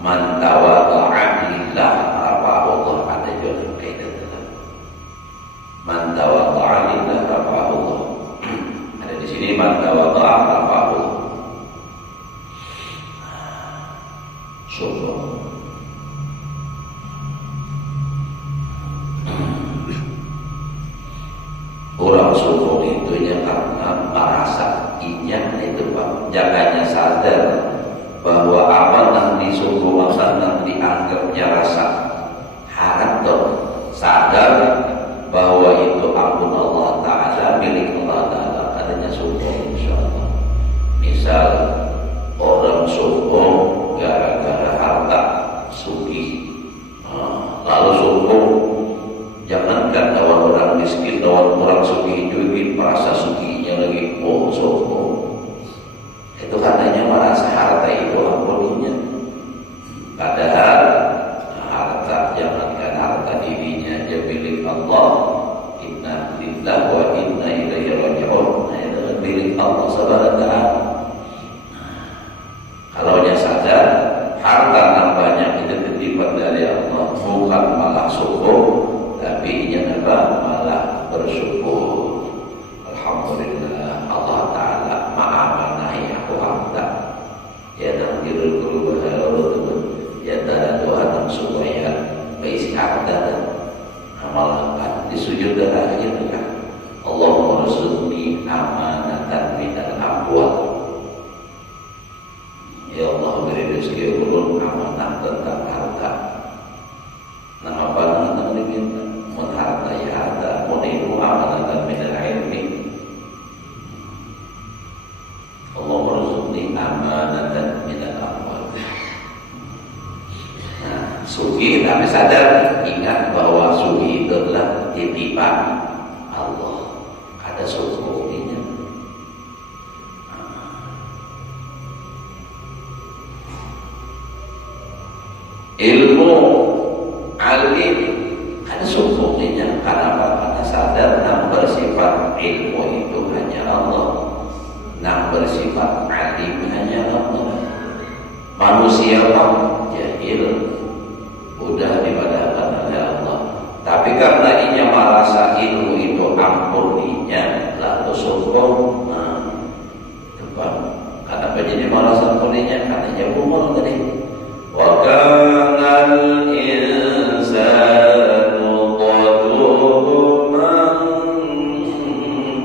Man tawadha'a lillah rafa'ahu Allah, ada juga kaidah dalam man tawadha'a rafa'ahu. Sombong. Orang sombong itu karena merasa inya itu Pak, jangannya sadar bahwa apa yang disombongkan yang dianggapnya rasa harap tuh sadar bahwa itu ampun Allah Ta'ala, milik Allah Ta'ala, katanya sombong insyaallah. Misal orang sombong gara-gara harta sugih, lalu sombong. Jangankan lawan orang miskin, lawan orang sugih juga merasa sugihnya lagi sombong. Itu katanya merasa harta itu ampuninya. Padahal harta, jangankan harta dirinya aja milik Allah. Inna lillahi wa inna ilaihi raji'un. Itu milik Allah subhanahu wa ta'ala. Kalau dia sadar harta nambahnya itu titipan dari Allah, bukan malah sombong, tapi ini malah bersyukur. Alhamdulillah Allah Ta'ala ma'amanahi aku hamda. Ya nangkirul kulubah ya tara Tuhan supaya berisi hamda dan amalkan di sujud terakhir ya. Allahumma rasulni amanatan minal amwal. Ya Allah beri rezeki ulun amanah tentang harta. Nah apa yang diminta? Menghartai harta, meniru amanatan minal ilmi. Allah merzukni amanatan minal amwal. Nah, sugi tapi sadar, ingat bahwa sugi itu adalah titipan Allah. Ada suginya. Ilmu alim ada sungguhnya karena karena sadar yang bersifat ilmu itu hanya Allah, yang bersifat alim hanya Allah. Manusia jahil, mudah dipadahkan oleh Allah. Tapi karena ia merasa ilmu itu ampuninya, lalu sombong. Kenapa jadi merasa ampuninya? Karena dia umur tadi. Wa kana al-insanu zaluman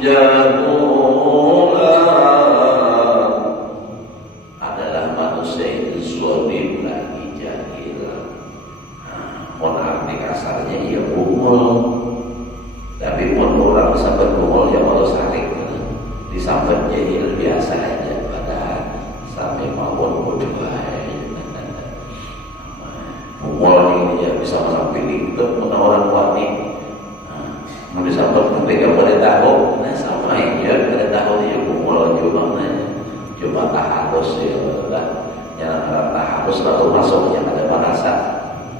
jahula. Adalah manusia itu zalim lagi jahil. Mun arti kasarnya ia umul. Tapi mun orang sampai umul ya malu saling disambat jahil biasa aja, padahal sampai mawon bodoh. Umul ini ya bisa sampai lingkup menawaran wani. Mau disambat ketika pada tahu, nah sama ya pada tahu dia umul cuma tahalus ya, jangan tahalus lalu masuk yang ada balasan.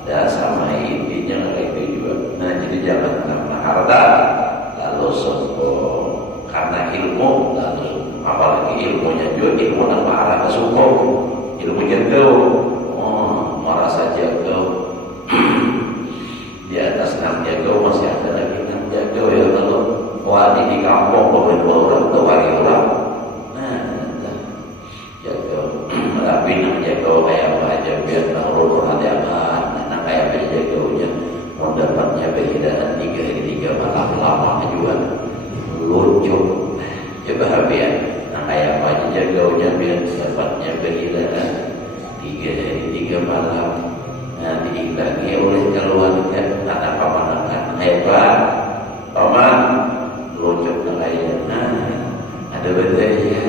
Ya sama intinya itu juga. Nah jadi jangan karena harta lalu sombong, karena ilmu lalu apalagi ilmunya juga ilmu yang arah ke sombong, ilmu jauh. Merasa jago di atas 6 jago masih ada lagi 6 jago ya. Kalau wadi di kampung pemain orang atau wali orang, nah jago tapi 6 jago kayak apa aja biar tahu hati aman. Nah kayak apa jagonya mau dapatnya perbedaan 3 malah lama juga lucu. Coba ya, nah kayak apa aja jagonya biar dapatnya perbedaan 3 malam. Nah diilangi oleh keluarga anak paman hebat, paman lucu kayak ada bedanya.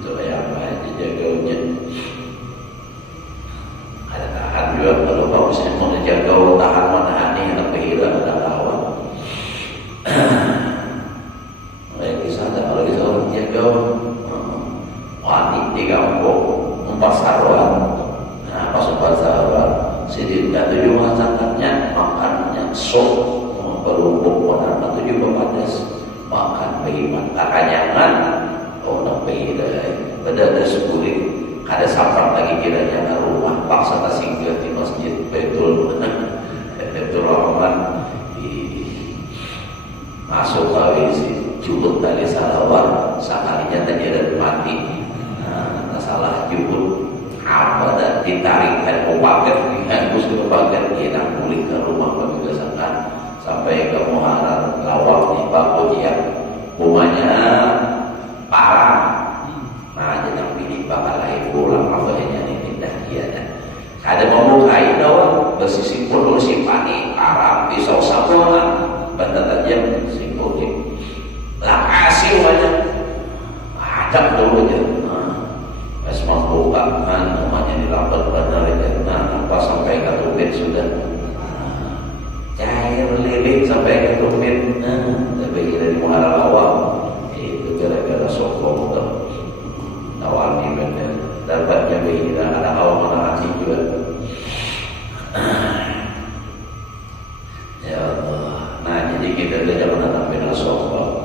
Coba apa aja jagonya. Ada tahan juga kalau bagusnya mau jago tahan mana nih anak hilang ada lawan. Lagi sadar kalau kita orang jago wanita di kampung pasaran. Nah pas pasaran sidiknya tujuh masakannya makannya sop berumpuk warna tujuh pepadas makan beriman takanyangan nak beda sebulik ada sampah lagi kiranya ke rumah paksa singgah di masjid betul Rahman masuk ke WC jenang pulih ke rumah kebiasaan sampai ke Muharar Lawak nih Pak Kojiak rumahnya parah. Nah jenang pilih bakal lain pulang makanya ini pindah dia dan ada membukai doang bersisi pun si panik parah pisau sabuan benda tajam si Kojiak lah kasih banyak ajak dulu aja. Pas mampu kan namanya dilambat benar aja. Nah, pas sampai ke tumit sudah cair lilit sampai ke tumit. Tapi dari Muharam awal itu gara-gara sokong tuh awalnya benar dapatnya begini ada awal menanti juga. Ya Allah. Nah jadi kita jangan sampai sokong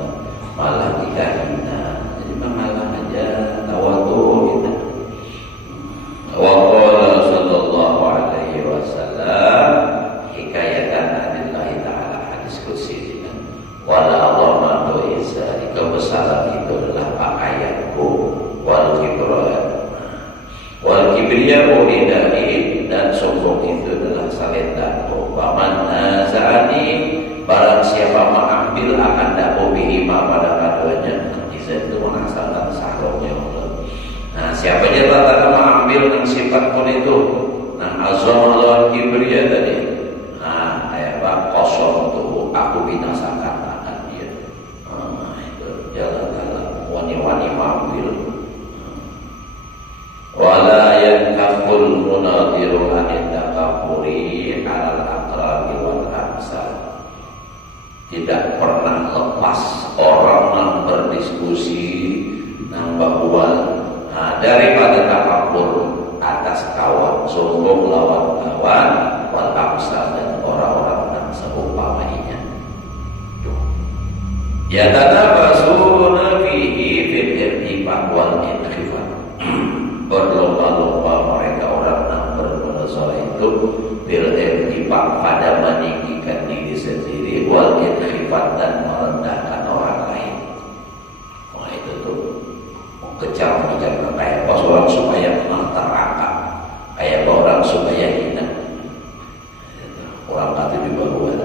malah kita hina. Jadi malah aja tawadhu kita. Wa qala sallallahu alaihi wasallam hikayatan anillahi ta'ala hadis qudsi wala Allahumma izari kebesaran itu adalah pakaianku wal kibriya ulidai dan sombong itu adalah salendaku paman nazani barang siapa mengambil akan daku bihima pada keduanya izan itu mengasalkan sahroknya Allah. Nah siapa yang rata mengambil yang sifat pun itu nah azam Allah kibriya tadi nah kayak apa kosong tuh aku binasakan akan dia itu jalan-jalan wani-wani mengambil wala yankaful munadiru anid takaburi alal akrabi wal amsal. Tidak pernah lepas orang yang berdiskusi bahwa daripada takabur atas kawan sombong lawan kawan wal amsal dan orang-orang yang seumpamanya. Ya tatabasuna fihi fil irtifaq wal inkhifad. Berlomba-lomba mereka orang yang berdosa itu bil irtifaq pada meninggikan diri sendiri wal inkhifad dan merendahkan orang lain. Wah itu tuh kejar-kejar kayak orang supaya terangkat, kayak orang supaya hina. Orang kata juga buat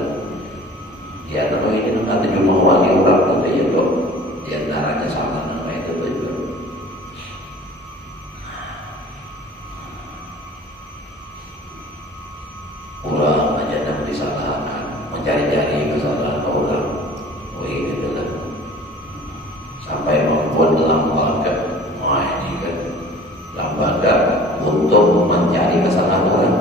ya tapi ini kata cuma wangi orang itu ya dok diantaranya sama nama itu juga. Orang aja yang disalahkan mencari-cari kesalahan orang. Oh ini adalah sampai membuat lembaga. Wah ini kan lembaga untuk mencari kesalahan orang.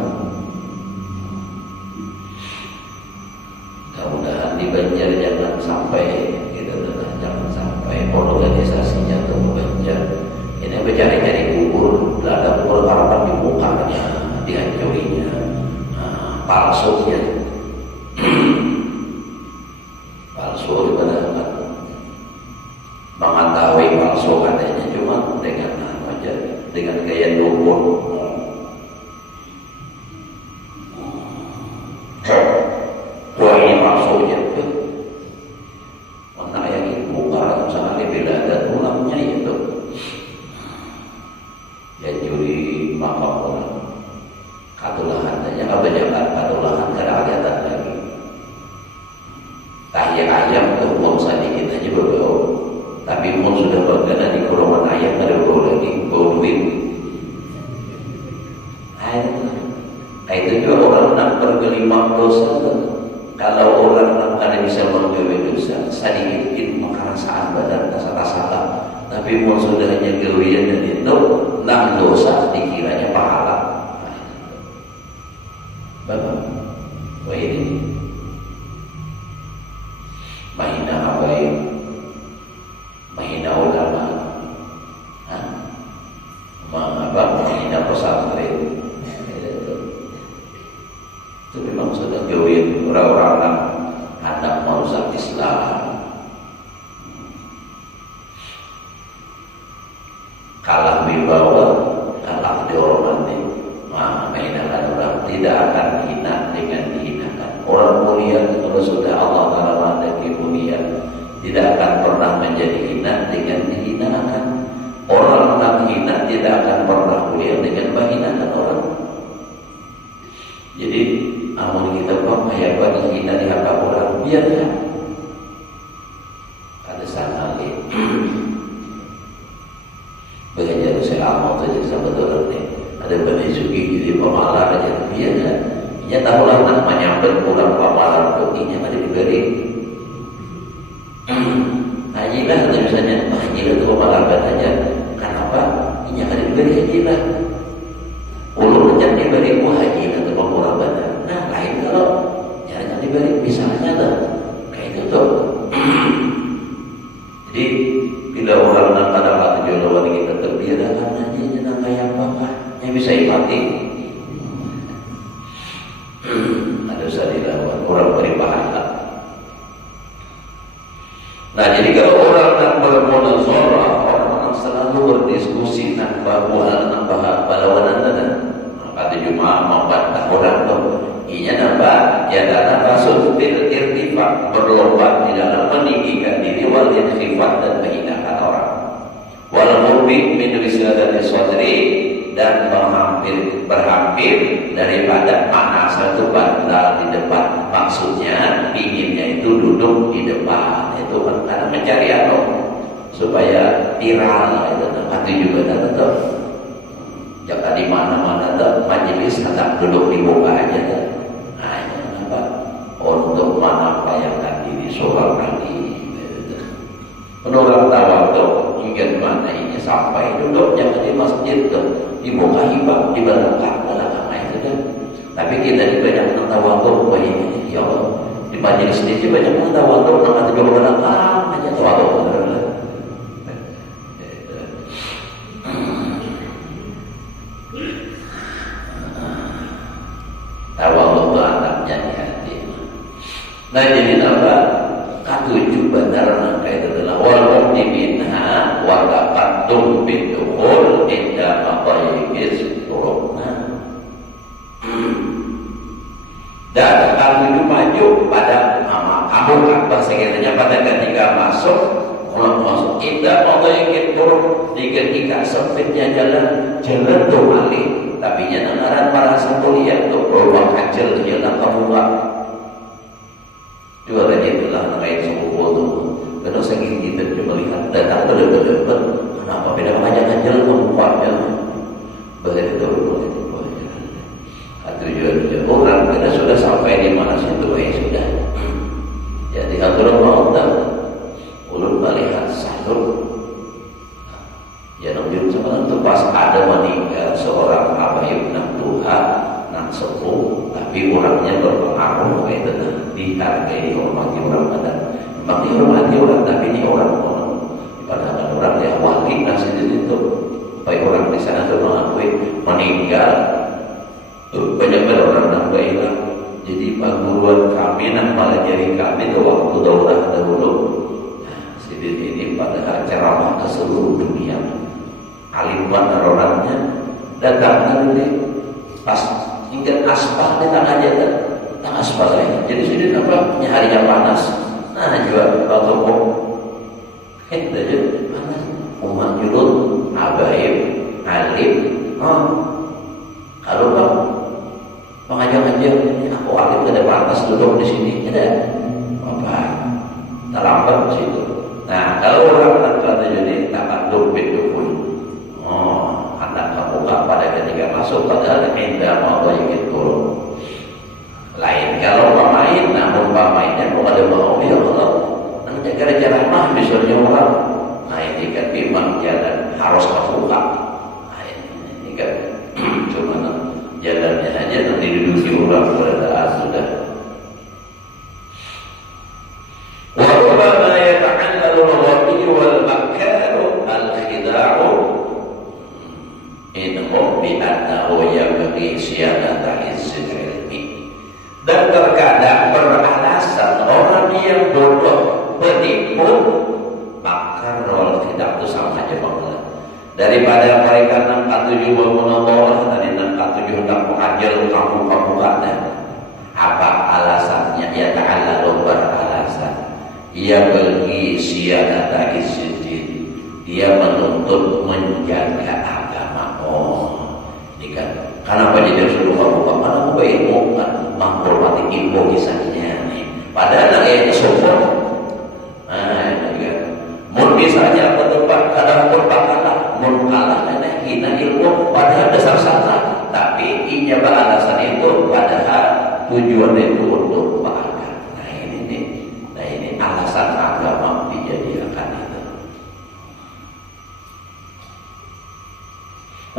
Mudah-mudahan di Banjar jangan sampai kita jangan sampai organisasinya tuh Banjar. Ini mencari-cari kubur, ada kubur harapan dibongkarnya, dihancurinya. Palsunya palsu daripada mengetahui palsu adanya cuma dengan aja dengan gaya dukun wah ini palsunya mana yang bongkar sama bila ada tulangnya itu ya juri makam orang katulahan saja kebanyakan katulahan kada kelihatan lagi kayak ayam tuh pun sedikit aja berbau tapi pun sudah berkena di golongan ayam ada bau lagi bau duit. Itu juga orang nak bergelimang dosa kalau orang nak ada bisa menggawe dosa sedikit merasaan badan salah tapi pun sudah hanya gawean dan itu nak dosa dikiranya pahala. Bapak, wah ini mahina habaib, mahina ulama, mahina pesantren. Itu memang sudah gawean orang-orang yang hendak merusak Islam. Kalah wibawa, kalah dihormati. Menghinakan orang tidak akan hina dengan dihinakan. Orang mulia kalau sudah Allah Ta'ala mandaki mulia tidak akan pernah menjadi hina dengan dihinakan. Orang yang hina tidak akan pernah mulia dengan menghinakan orang. Jadi namun kita kok kayak bagi kita di hamba orang biarlah ada sana lagi bagaimana saya amal saja sama orang ni ada bani suki jadi pemalar aja biarlah ya tahulah nak menyambut orang pamalar putihnya ada diberi hajilah atau misalnya hajilah itu pemalar katanya kenapa ini ada diberi hajilah ulur jangan diberi hajilah atau pemalar katanya nah lain kalau jangan diberi misalnya tuh kayak itu tuh jadi bila orang nak pada waktu jodoh kita terbiadakan aja jangan kayak apa yang bisa ipati ada usah dilawan orang beri pahala. Nah jadi kalau orang nak bermunazarah, orang selalu berdiskusi tanpa balawanan dan kata Jumaah membantah orang tu ianya nambah ya dalam rasul irtifak berlomba di dalam meninggikan diri wal irtifak dan menghinakan orang wal murbi min wisladati sadri dan berhampir daripada mana satu bandar di depan maksudnya inginnya itu duduk di depan itu karena mencari anu supaya viral itu nanti juga tentu jangan di mana-mana tuh majelis tetap duduk di muka aja tuh hanya apa untuk menampakkan diri seorang lagi menurut tawadu hingga mana ini sampai duduk jangan di masjid tuh di muka hibah di belakang itu kan tapi kita di banyak tawadu begini ya Allah di majelis ini banyak tawadu nanti juga belakang aja tawadu tawadu itu anaknya di hati. Nah jadi apa? Ketujuh benar kayak itu adalah wal optiminha wa taqaddum bidukhul inda maqayis turukna. Dan ketujuh maju pada kamu apa sekiranya pada ketika masuk inda maqayis turuk di ketika sempitnya jalan tuh balik tapi nya dengaran para sakuliah tuh berubah kacil jalan terbuka juga tadi itulah terkait sebuah itu karena saking kita melihat datang benar-benar kenapa beda banyak kacil terbuka ya begitu tujuan orang kita sudah sampai di mana situ sudah jadi aturan mau tahu ulun melihat satu ya nabi sama itu pas ada meninggal seorang habaib nang Tuhan nang sepuh tapi orangnya berpengaruh kayak itu dihargai dihormati orang pada memang dihormati orang tapi ini orang padahal orang ya wali nasib itu baik orang di sana tuh mengakui meninggal banyak orang nang baiklah jadi perguruan kami nang pelajari kami tuh waktu daurah dahulu sidin ini pada ceramah ke seluruh dunia alim banget orangnya datang tadi pas hingga aspal dia tak aja tak aspal ya jadi sudah apa harinya panas nah juga waktu itu aja panas umat julun abaib alim kalau kamu pengajar-ngajar aku alim tidak pantas duduk di sini tidak apa terlambat situ nah kalau orang kata jadi tak duduk hendak terbuka pada ketika masuk padahal indah mau itu lain kalau pemain namun pemainnya mau ada mau ya Allah nanti cara-cara mah misalnya orang nah ini kan memang jalan harus terbuka nah ini kan cuma jalannya hanya nanti diduduki orang pada sudah wa yata'allalu al-waqi wal makaru al-khida'u inhum bi'annahu yabghi siyadata izzil ilmi dan terkadang beralasan orang yang bodoh penipu maka rol tidak itu sama aja banget daripada mereka nampak tujuh bermunawwarah dan nampak tujuh hendak mengajar kamu kan apa alasannya ya ta'ala beralasan ia bagi siyadata izzil dia menuntut menjaga agama ini kan kenapa jadi suruh kamu mana mau ilmu kan menghormati ilmu kisahnya nih. Padahal ayatnya sombong. Mun misalnya berdebat kadang berpakalah, mun kalah karena hina ilmu, padahal dasar sastra, tapi inya beralasan itu padahal tujuan itu untuk beragama. Nah ini alasan agama dijadikan itu.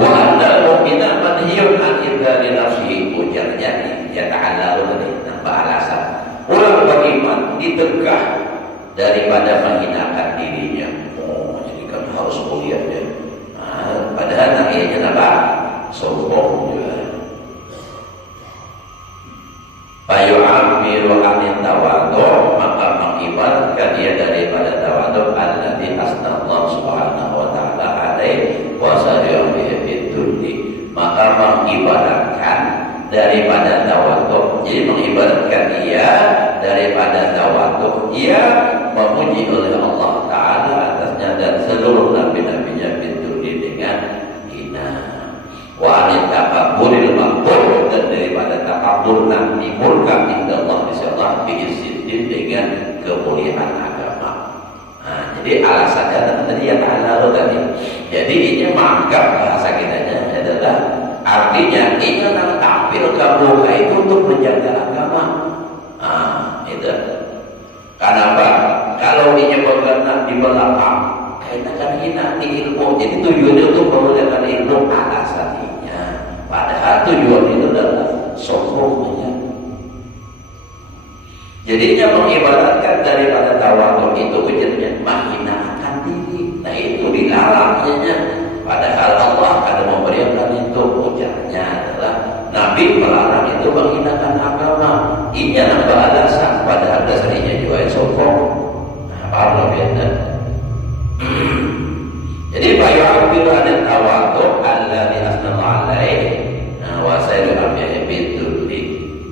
Wa anna mu'mina manhiyun an idzari nafsihi, ujarnya ya ta'ala tadi nambah alasan. Orang beriman ditegah daripada menghinakan dirinya. Jadi kan harus mulia ya. Padahal akhirnya apa? Sombong juga. Fayu'amiru anit tawadhu, maka mengibaratkan dia daripada tawadhu alladzi asnallahu subhanahu wa ta'ala alaihi wa sari'u bihi tuddi. Maka mengibaratkan daripada tawadhu. Jadi mengibaratkan dia daripada tawadhu, ia memuji oleh Allah Ta'ala atasnya dan seluruh nabi-nabinya biduri dengan hina. Wa anit takabburil makbur, dan daripada takabur nanti murka inda Allah bisawah biizzin dengan kemuliaan agama. Jadi alasannya tadi yang ta'ala tadi. Jadi ini menganggap bahasa kitanya adalah artinya ini akan tampil ke muka itu untuk menjaga agama. Itu. Kenapa? Kalau ini bergerak di belakang, kita kan hina di ilmu. Jadi tujuannya untuk menggunakan ilmu alasannya. Padahal tujuan itu adalah sombongnya. Jadinya mengibaratkan daripada tawadhu itu ujarnya menghinakan diri. Nah itu dilarangnya. Padahal Allah kada memberikan itu, ujarnya adalah Nabi melarang itu menghinakan agama. Ini nambah alasan, padahal dasarnya juga sombong. Paham beda. Jadi fayu'abbiru anit tawadhu alladzi asnallahu alaihi wa sayyidu anbiya'i bidulli.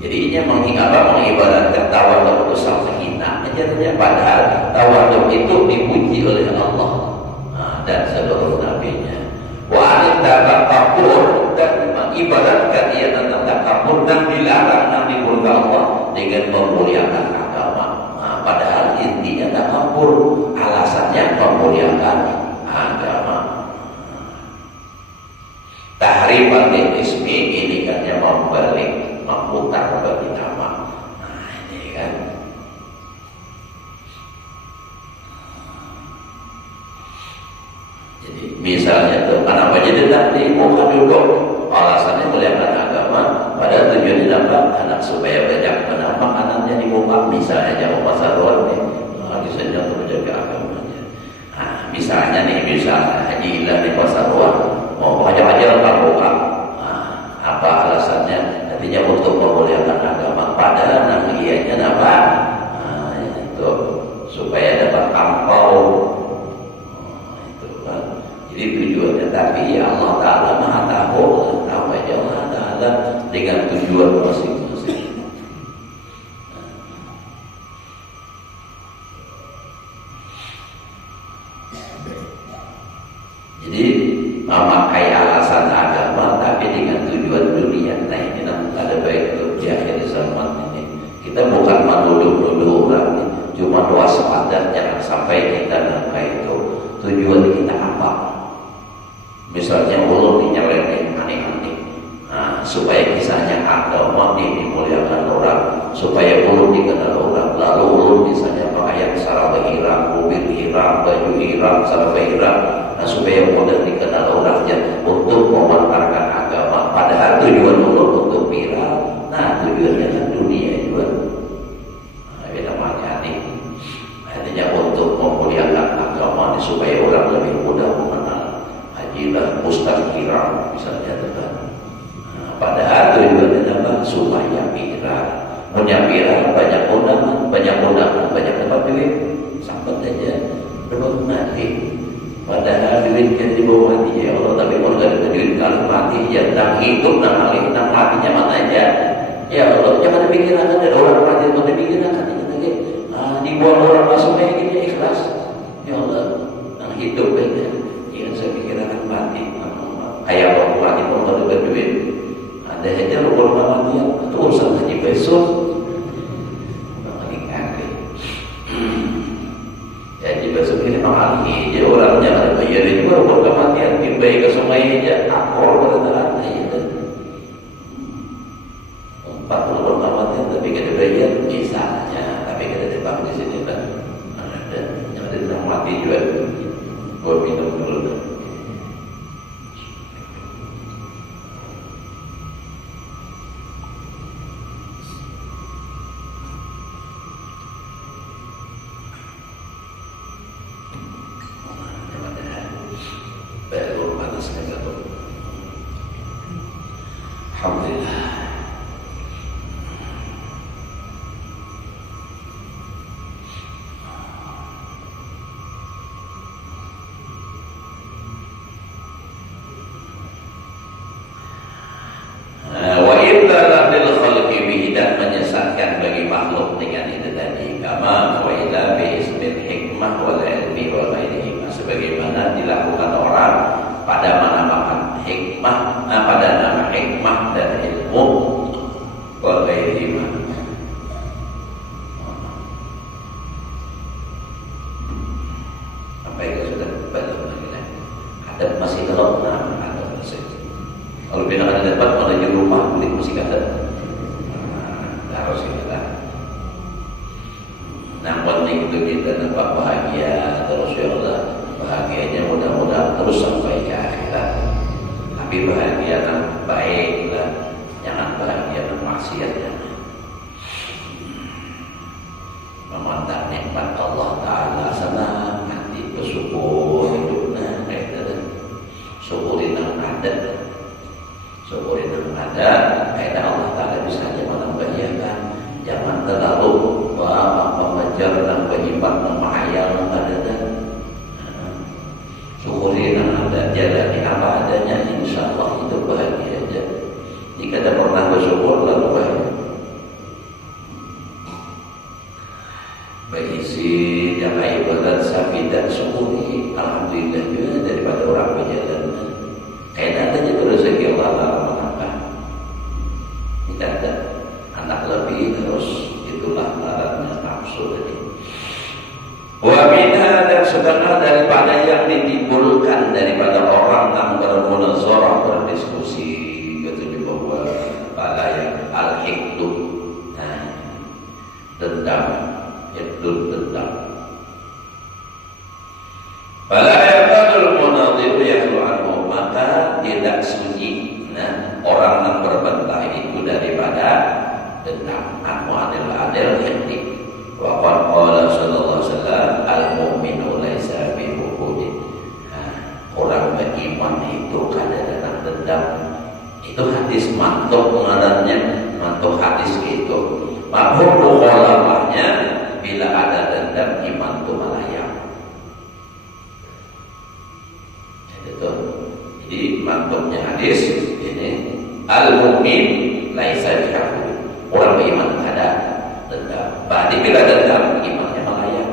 Jadi ini mengibaratkan tawadhu itu sangat hina aja, padahal tawadhu itu dipuji oleh Allah dan seluruh nabinya. Wa anit takabbur, dan mengibaratkan ia tentang takabbur dan dilarang Nabi murka Allah dengan memuliakan agama. Padahal intinya takabbur, alasannya memuliakan agama. Tahrifan lil ismi, ini kan yang membalik, memutar bagi nama. Ini kan. Jadi misalnya tuh kenapa jadi nanti muka dulu? Alasannya muliakan agama. Padahal tujuannya apa? Anak supaya banyak menambah anaknya di muka. Misalnya jauh pasar luar nih, kisahnya untuk menjaga agamanya. Misalnya Haji Ilah di pasar luar mau hajar-hajar Pak muka. Apa alasannya? Artinya untuk memuliakan agama. Padahal namanya apa? Itu supaya dapat ampau. Itu kan. Jadi tujuannya, tapi ya Allah Ta'ala Maha tahu apa aja Allah Ta'ala dengan tujuan masing-masing. Jadi memakai alasan agama tapi dengan tujuan dunia. Nah ini ada baik itu di akhir zaman ini. Kita bukan menuduh-nuduh orang ini, cuma doa sepadan jangan sampai kita nampak itu tujuan kita apa. Misalnya ulun dinyelenin aneh-aneh, supaya kisahnya agama dimuliakan orang, supaya ulun dikenal orang. Lalu ulun misalnya pakaian saraba hiram, mobil hiram, baju hiram, saraba hiram, supaya mudah dikenal orangnya untuk memantarkan agama. Padahal tujuan ulun untuk viral. Nah tujuannya kan dunia juga. Beda namanya nih. Artinya untuk memuliakan agama supaya orang lebih mudah mengenal. Hajilah Ustaz Kiram misalnya kan. Padahal tujuannya apa? Supaya viral. Punya viral banyak undangan, banyak tempat duit. Sampai aja belum mati. Padahal duit kan di bawah mati ya Allah. Tapi kalau gak ada duit kalau mati ya tentang hidup, tentang matinya mana aja. Ya Allah, jangan dipikirkan ada orang mati atau dipikirkan dibuang orang masuk kayak gini ikhlas. Ya Allah, tentang hidup aja. Jangan saya pikirkan mati. Kayak orang mati pun kalau ada duit. Ada aja rumah mati yang itu urusan haji besok. baik ke sungai aja akor bertahan aja. 40 pertama tapi kita bayar misalnya, tapi kita tebak di sini kan ada yang ada yang mati juga. Gua minum dulu. Baru panas enggak tuh. Alhamdulillah. Wa idza lil khalqi bihi, dan menyesatkan bagi makhluk dengan itu tadi. Kama wa idza bi ismil hikmah wal ilmi wa ghairihi, sebagaimana dilakukan orang pada nama hikmah, pada nama hikmah dan ilmu wa ghairihi. Apa itu sudah belum lagi lah. Ada masih kalau nama ada masih. Kalau bila ada dapat menuju rumah beli musik ada. Harus kita. Nah, penting untuk kita nampak bahagia terus ya Allah. Bahagianya mudah-mudahan terus sampai ke akhirat. Tapi bahagia yang baik lah, jangan bahagia yang maksiat. Memandang nikmat Allah Taala, senang hati, bersyukur hidupnya, syukurin yang ada. Syukurin yang ada, kaidah Allah Ta'ala bisa aja menambahikan. Jangan terlalu mengejar dan berhebat dan menghayal yang ada. Syukurin yang ada, jalani apa adanya, insya Allah itu bahagia aja. Jika ada pernah bersyukur, lalu bahagia. Berisi jaga ibadat safi dan syukuri, alhamdulillah juga daripada orang berjalan. Kaidah aja itu rezeki Allah Ta'ala menambah. Tidak ada anak lebih terus, itulah syaratnya nafsu tadi. Wa minha, dan setengah daripada yang ditimbulkan daripada orang yang bermunazarah, berdiskusi, ketujuh bahwa pada yang al-hikdu, dendam, dendam. Pada yakadul munadhiru yahlu'anhu, maka tidak sunyi orang yang berbantah itu daripada dendam. Anil hikdi. Wa qala sallallahu alaihi wasallam, al-mu'minu laisa bihuqudin. Orang beriman itu kadang-kadang dendam. Itu hadis mantuk pengarannya, mantuk hadis itu. Mafhum mukhalafahnya, bila ada dendam iman itu malayang. Jadi mantuknya hadis ini, al-mu'min laisa bihuqudin. Orang beriman ada dendam. Berarti bila dendam imannya melayang.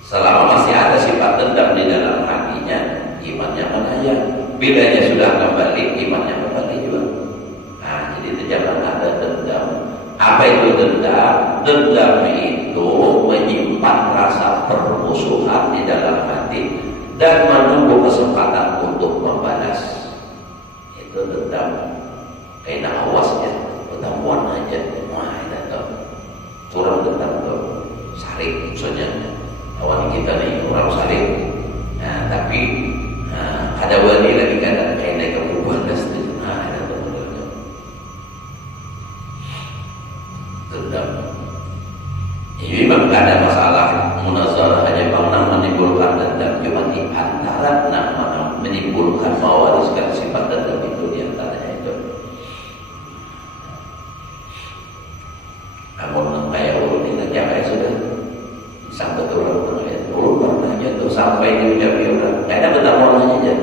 Selama masih ada sifat dendam di dalam hatinya, imannya melayang. Bilanya sudah kembali, imannya kembali juga. Nah, jadi itu jangan ada dendam. Apa itu dendam? Dendam itu menyimpan rasa permusuhan di dalam hati dan menunggu kesempatan untuk membalas. Itu dendam. Kena awasnya, pertemuan aja, wah datang, kurang dendam tuh, saling misalnya, lawan kita nih orang saling, nah tapi ada wani lagi kan, kena kebubuhan das itu, datang dendam. Jadi memang tidak ada masalah munazarah hanya bang menimbulkan dendam, cuma di antara nama menimbulkan mewariskan sifat dendam itu di antaranya itu. Namun kayak ulun ini kayak sudah sampai turun ulun pernah jatuh sampai di ucapi orang kayak ada bertamuan aja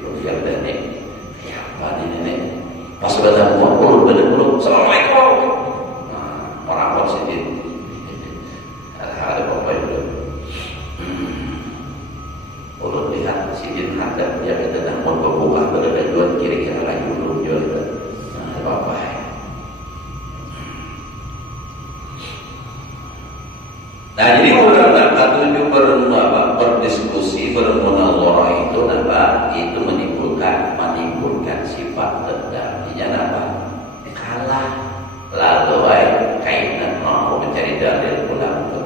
ulun biar dan ya apa ini pas bertamuan ulun bener-bener assalamualaikum orang positif ada apa itu ulun lihat sidin hadap dia kata namun berbuka berdajuan kira-kira lagi ulun jual apa-apa. Nah jadi orang nak katuju berdiskusi bermunazarah itu apa? Itu menimbulkan sifat dendam. Ini apa? Kalah lalu kaitan mau mencari dalil pulang tu.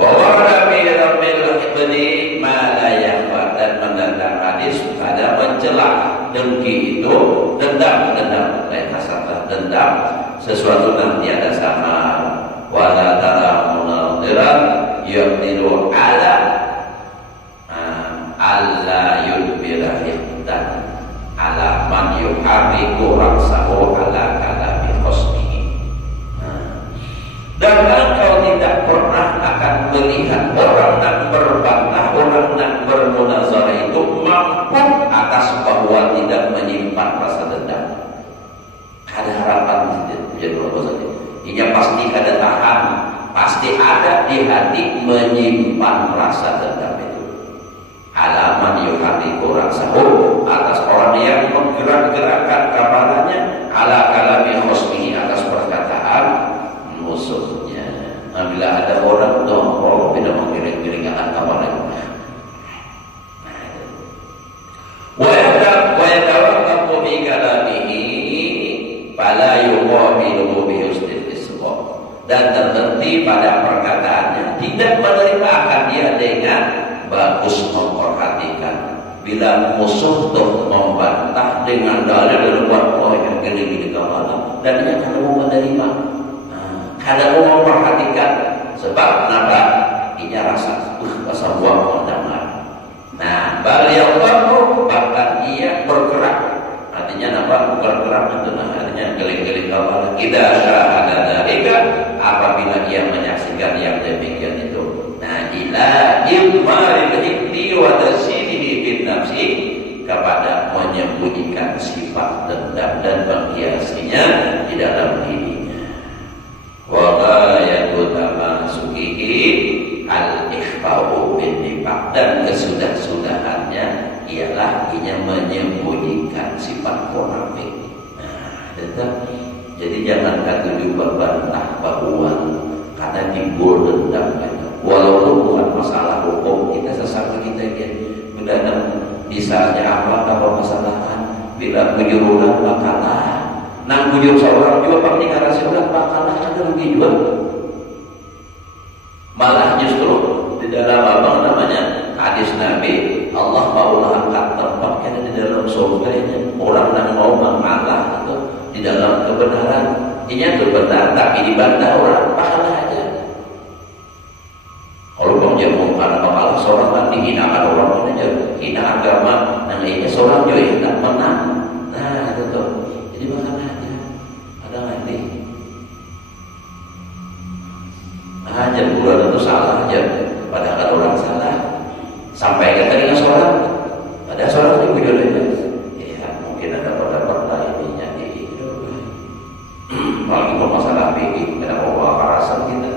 Wawarada fi rabbil ibni ma la yakhfa, dan mendatang hadis pada mencela dengki itu dendam lain hasad dendam sesuatu yang tiada sama. Wala tara munadiran yaqdiru ala alla yudbira ihdan ala man yuharriku raksahu ala kalami khosmihi. Dan engkau tidak pernah akan melihat orang yang berbantah, orang yang bermunazarah itu mampu atas bahwa tidak menyimpan rasa dendam. Ada harapan di apa saja. Ia pasti ada tahan, pasti ada di hati menyimpan rasa dendam itu. Halaman yuhadiku rasahu, atas orang yang menggerak-gerakkan kapalannya, ala kalami khosmihi, atas perkataan musuhnya. Bila ada orang dongkol tidak mengiring-iringkan kapalannya. Wa yatawaqqafu fi kalamihi fala yuqabiluhu bi husnil isra, dan terhenti pada perkataannya, tidak menerima akan dia dengan bagus memperhatikan. Bila musuh tuh membantah dengan dalil buat yang gini-gini kepala, dan dia kada mau menerima, kada mau memperhatikan. Sebab kenapa? Ia rasa rasa buang mendengar. Nah, beliau baru bahkan ia bergerak. Artinya apa? Bergerak itu, artinya geling-geling kepala. Kita syahada dalika, apabila ia menyaksikan yang demikian itu. Nah, ila ilmaril hikti wa tasirihi bin nafsi, kepada menyembunyikan sifat dendam dan menghiasinya di dalam dirinya. Wa ghayatu tamasukihi al-ikhfa'u bin nifaq, dan kesudah-sudahannya ialah ia menyembunyikan sifat munafik. Nah, jadi jangan katuju berbantah bahuan karena timbul dendam. Walaupun bukan masalah hukum, kita sesama kita bila misalnya apa permasalahan, bila penyuruhan bakalah nang bujur seorang juga pernikahan seorang bakalah ada rugi juga. Malah justru di dalam apa namanya hadis Nabi, Allah maulah angkat tempatkan di dalam surganya orang yang mau mengalah atau di dalam kebenaran. Ini itu benar tapi dibantah orang pahala aja. Kalau bang jamu karena mengalah seorang kan dihinakan orang aja, hina agama, dan ini seorang juga tidak menang. Nah itu tuh, jadi makan aja, ada nanti. Ajar bulan itu salah aja, padahal orang salah. Sampai ke telinga seorang, ada seorang yang video aja. Ya mungkin ada pendapat lainnya di itu. Kalau masalah fikih, kita bawa karasan kita.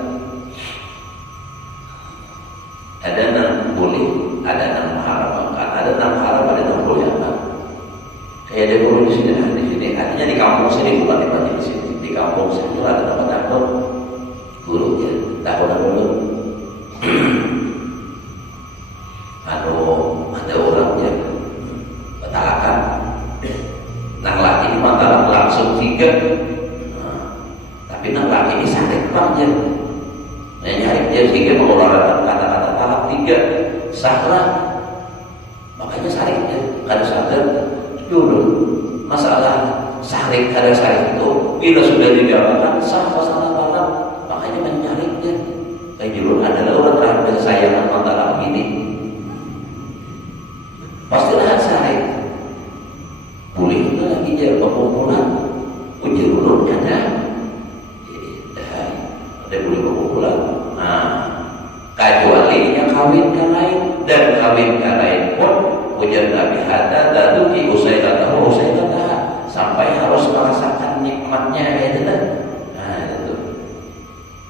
Ada yang boleh, ada yang mengharamkan, ada yang haram, ada yang boleh apa? Kayak ada guru di sini, artinya di kampung sini bukan di sini. Di kampung sini itu ada tempat guru ya, tahun dulu. Ada orang yang betalakan, nang laki ini matalah langsung 3, tapi nang laki ini sakit banget. Nah nyari dia 3 mengeluarkan kata-kata talak 3 sahlah, makanya sakit ya. Kada sadar dulu masalah sakit kada sakit itu bila sudah dijalankan sah masalah talak, makanya mencarinya. Kayak dulu adalah orang yang sayang talak ini. Pastilah sakit. Boleh itu lagi jadi pengumpulan. Uji ulun ada. Ada boleh pengumpulan. Nah, kecuali yang kawin kan lain, dan kawin kan lain pun ujian Nabi hatta taduki usailatah sampai harus merasakan nikmatnya itu kan. Nah itu.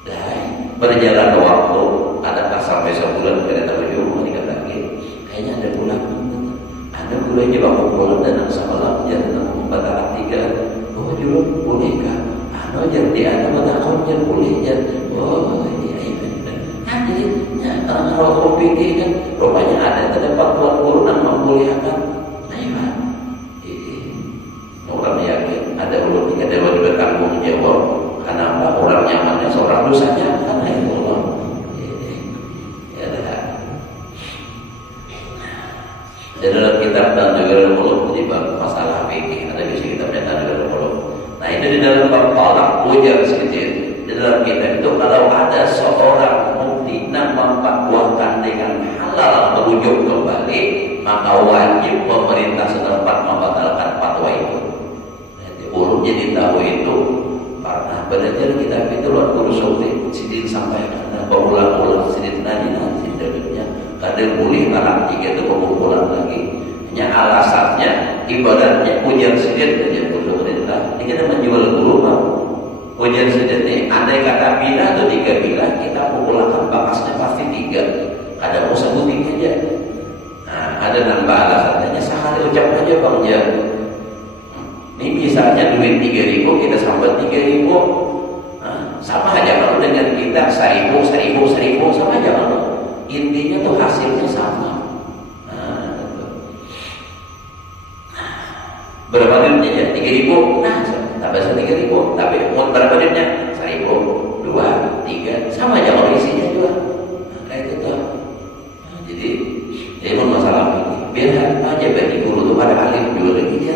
Dan berjalan waktu, adakah sampai sebulan kita tahu rumah nikah lagi? Kayaknya ada bulan. Ada bulan juga bulan dan sama lagi dan membatalkan 3. Oh dulu boleh kah? Ano jadi ada batalkan jadi boleh jadi. Oh iya. Kalau pikir kan rupanya ada terdapat tuan guru yang memuliakan. Ayo, orang yakin ada ulun ada bertanggung jawab. Kenapa orang nyamannya seorang dosanya? Karena itu Allah. Ya dah. Di dalam kitab dan juga dalam ulum di bab masalah fikih ada bisa kitab dan dalam ulum. Nah itu di dalam bab talak ujar sedikit. Di dalam kitab itu kalau ada seorang mufti yang memfatwakan dengan halal merujuk kembali, maka wajib pemerintah setempat membatalkan fatwa itu. Jadi ulum jadi tahu itu karena belajar kitab itu luar guru Saudi sidin sampaikan berulang-ulang sidin nanya sidinnya kadang boleh anak tiga itu pengumpulan lagi hanya alasannya ibaratnya ujian sidin dan pemerintah ini kita menjual guru mau ujian sidin ini andai kata bila atau 3 bila kita pengumpulan bakasnya pasti 3 kadang mau sebut 3 aja. Nah ada nambah alasannya sehari ucap aja bang ya. Ini misalnya duit 3.000 kita sambat 3.000, nah, sama aja kalau dengan kita 1.000 sama aja kalau intinya tuh hasilnya sama. Nah, berapa duitnya? 3.000. Nah, tambah 3.000. Tapi mau berapa duitnya? 1.000, 2, 3, sama aja kalau isinya juga. Nah, kayak itu tuh. Nah, jadi mau masalah ini. Biar aja bagi guru tuh pada alim juga lagi dia.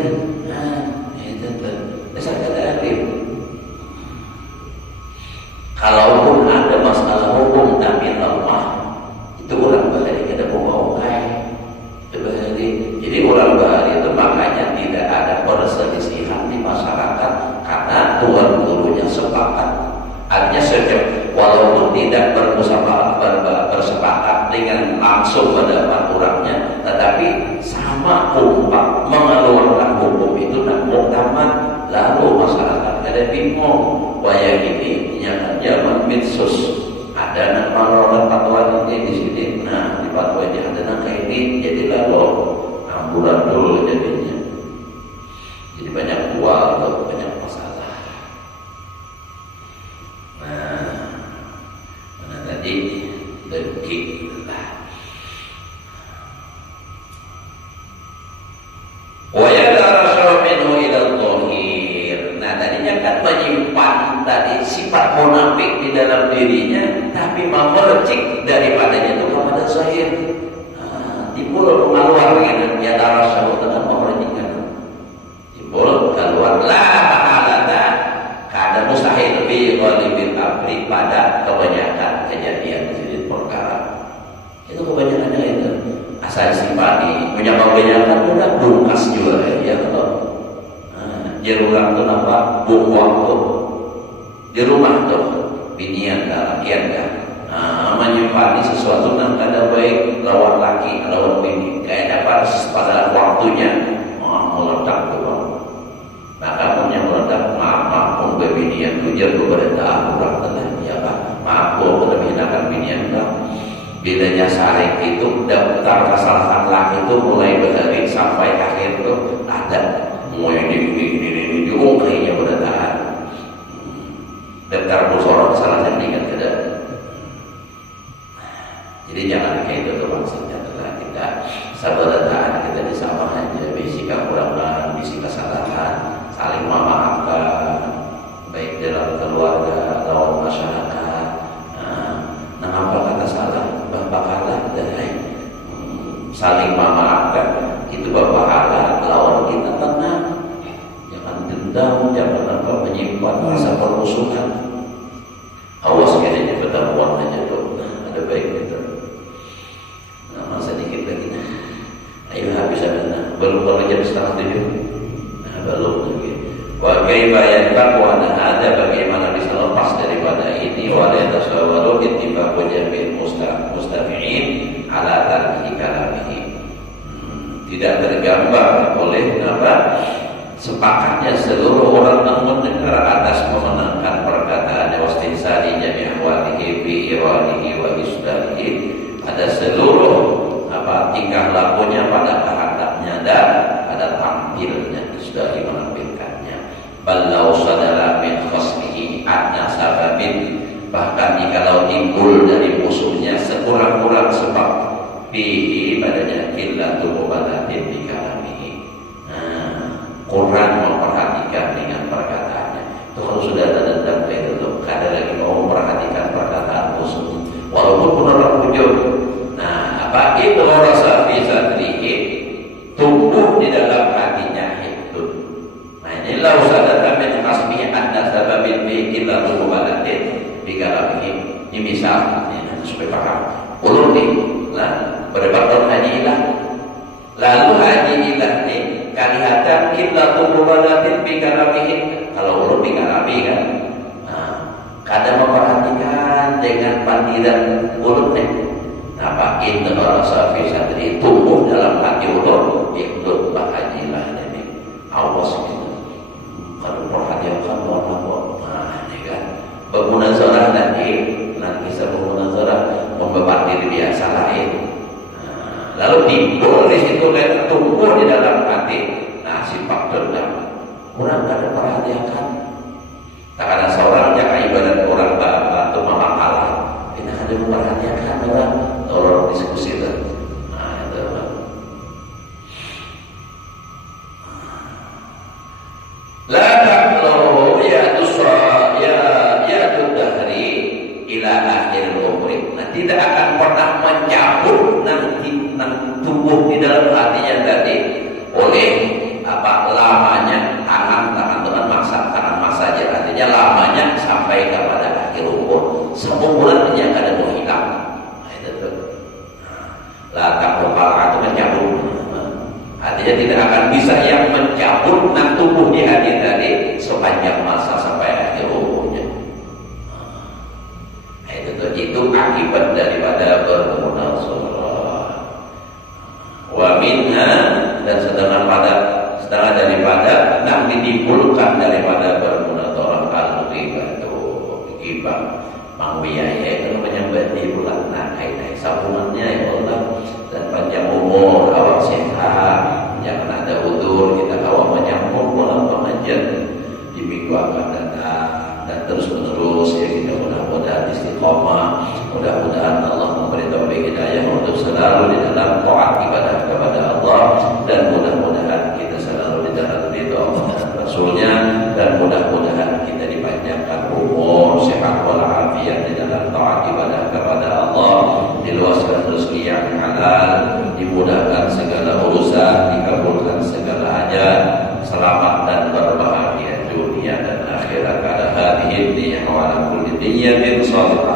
Kalaupun ada masalah hukum tapi lemah, itu orang bahari kita mau jadi orang bahari itu makanya tidak ada perselisihan di masyarakat karena tuan gurunya sepakat. Artinya setiap walaupun tidak bersepakat dengan langsung pendapat orangnya, tetapi sama kompak mengeluarkan hukum itu dan muktamad. Lalu masyarakat ada bingung, wayang ini nyata zaman medsos ada orang fatwa ini di sini, nah di fatwa ini ada nangka ini, jadi lalu ambulan dulu jadinya, jadi banyak jual atau banyak masalah. Nah, mana tadi dengki lah. Menyimpan tadi sifat munafik di dalam dirinya, tapi memercik daripadanya itu kepada zahir. Timbul mengeluarkan ya darah dengan memercikkan. Timbul keluarlah mahalata kada mustahil bi ghalibil amri pada kebanyakan kejadian jadi perkara. Itu kebanyakannya itu asal simpati punya kebanyakan udah bungkas juga ya kalau. Jerulang tu nampak buang waktu di rumah tu binian dah lakian dah menyimpan sesuatu yang kada baik lawan laki lawan bini kayak dapat pada waktunya meledak tu bang. Maka punya meledak maaf pun binian tu jadi beberapa orang telah ya pak maaf pun menghinakan binian dah. Bilanya saring itu daftar kesalahan laki itu mulai berhari sampai akhir tu ada mulai diungkainya pada tahan daftar musorot kesalahan ingat tidak. Jadi jangan kayak itu tuh maksudnya kita sabar tahan kita disama aja bisi kekurangan bisi kesalahan saling memaafkan baik dalam keluarga atau masyarakat. Nah apa kata salah bapak kalah dan saling memaafkan itu bapak kalah lawan kita tenang. Dendam, jangan apa menyimpan rasa permusuhan. Awas kayaknya pertemuan aja tuh, ada baik gitu. Nah, sedikit lagi. Ayo habis ada. Belum kalau jam 6:30. Nah, belum lagi. Wa kaifa yanfa'u ada bagaimana bisa lepas daripada ini wa la tasawwaru ittifaqu jami'il mustafi'in ala tarki kalamihi. Tidak tergambar oleh apa? Sepakatnya seluruh orang yang mendengar atas memenangkan perkataannya wastisali jami' ahwalihi bi iradihi wa isdalihi ada seluruh apa tingkah lakunya pada kehendaknya dan pada tampilnya isdali menampilkannya balau sadara min khasmihi adna sababin bahkan jikalau timbul dari musuhnya sekurang-kurang Apa itu rasa fi sadrihi, tumbuh di dalam hatinya itu. Nah inilah usadata min hasbihi anna sababil fi kita mubalatin bi kalamihi. Ini misal ini supaya paham. Ulun nih lah berdebat haji ilah. Lalu haji ilah nih kalihatan kita mubalatin bi kalamihi. Kalau ulun bi kalami kan, nah, kadang memperhatikan dengan pandiran ulun nih. Apa inna rasa fi sadri, tumbuh dalam hati ulun ikut bahajilah ini awas gitu. Kalau perhatikan orang nah ini kan bermunazarah nanti kisah bermunazarah membeban diri biasa lain. Nah, lalu timbul di situ kan tumbuh di dalam hati. Nah sifat dendam orang ada perhatikan. Tak ada seorang yang ibadat orang bantu mama kalah. Ini ada memperhatikan orang. Orang diskusi itu. Nah, itu apa? La taqlu ya tusra ya tudhari ila akhir umri. Nah, tidak akan pernah mencabut nanti tubuh di dalam hatinya tadi oleh apa lamanya tangan masaja artinya lamanya sampai kepada akhir umur. Sebulan dia akan mau hilang. Latak kepala itu mencabut, artinya tidak akan bisa yang mencabut dan tumbuh di hati tadi sepanjang masa sampai akhir umurnya. Itu akibat daripada bermunazarah. Wa minha, dan setengah daripada yang ditimbulkan daripada bermunazarah al-ghibatu, ghibah. Mau biaya itu menyambat di bulan naik sabunannya ya Allah, dan panjang umur, awak sehat, jangan ada udur, kita awak menyambung bulan pengajian di minggu akan datang dan terus menerus ya, kita mudah-mudahan istiqomah, mudah-mudahan Allah memberi taufik hidayah untuk selalu di dalam taat ibadah kepada Allah, dan mudah-mudahan kita selalu di dalam ridha Allah dan Rasulnya, dan mudah-mudahan kita dipanjangkan umur, sehat walafiat di dalam taat ibadah kepada Allah, diluaskan rezeki yang halal, dimudahkan segala urusan, dikabulkan segala hajat, selamat dan berbahagia dunia dan akhirat. Ala hadhihi wa ala kulli niyyatin salih.